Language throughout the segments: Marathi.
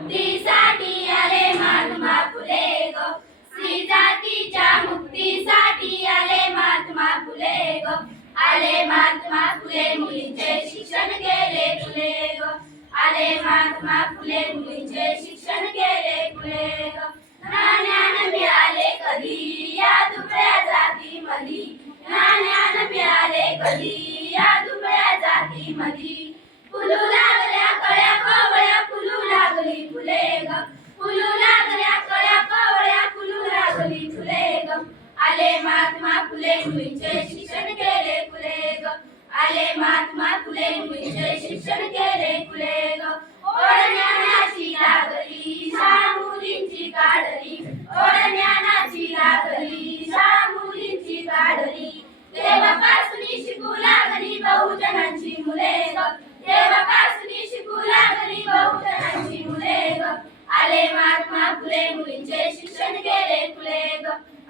मुक्तीसाठी आले महात्मा फुले ग. स्त्री जातीच्या मुक्तीसाठी आले महात्मा फुले ग. आले महात्मा फुले मुलीचे शिक्षण केले फुले ग. आले महात्मा फुले मुलीचे शिक्षण केले फुले ग. ज्ञान मिळाले कधी या दुबळ्या जाती मधी ज्ञान मिळाले कधी या दुबळ्या जाती मधी फुलू लागल्या कळ्या कवळ्या मुलींचे शिक्षण केले फुले ग. आले महात्मा फुले मुलींचे शिक्षण केले फुले ग. ओढ ज्ञानाची लागली शाळा मुलींची काढली. ओढ ज्ञानाची लागली शाळा मुलींची काढली. देवापासून शिकू लागली बहुजनांची मुले ग. देवापासून शिकू लागली बहुजनांची मुले ग. आले महात्मा फुले मुलींचे शिक्षण केले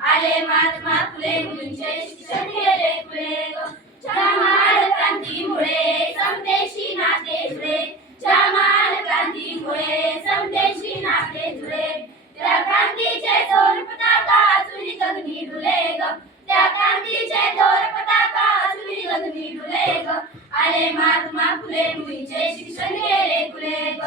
आले महात्मा फुले मुलींचे शिक्षण केले फुले. ग क्रांतीमुळे समतेशी नाते जुळे जमाल क्रांतीमुळे समतेशी नाते जुळे त्या क्रांतीचे दोन पताका अजूनही गगनी डुले ग. त्या क्रांतीचे दोन पताका अजूनही गगनी डुले ग. आले महात्मा फुले मुलींचे शिक्षण केले फुले ग.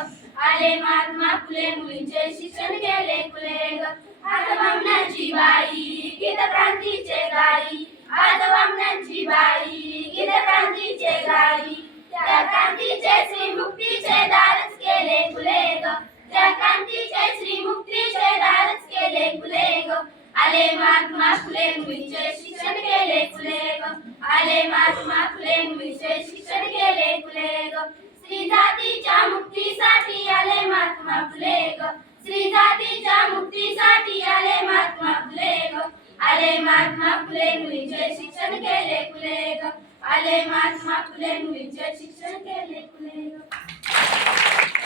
आले महात्मा फुले मुलींचे शिक्षण केले फुले ग आज वामनाची बाई गीत क्रांतीचे गाई. आज वामनाची बाई गीत क्रांतीचे गाई. त्या क्रांतीचे श्री मुक्तीचे दारच केले फुले ग त्या क्रांतीचे श्री मुक्तीचे दारच केले फुले ग आले महात्मा फुले मुलीचे शिक्षण केले फुले ग आले महात्मा फुले मुलीचे शिक्षण केले फुले ग स्त्री जातीच्या मुक्तीसाठी आले महात्मा फुले ग आले महात्मा फुले मुलींचे शिक्षण केले फुले आले महात्मा फुले मुलींचे शिक्षण केले फुले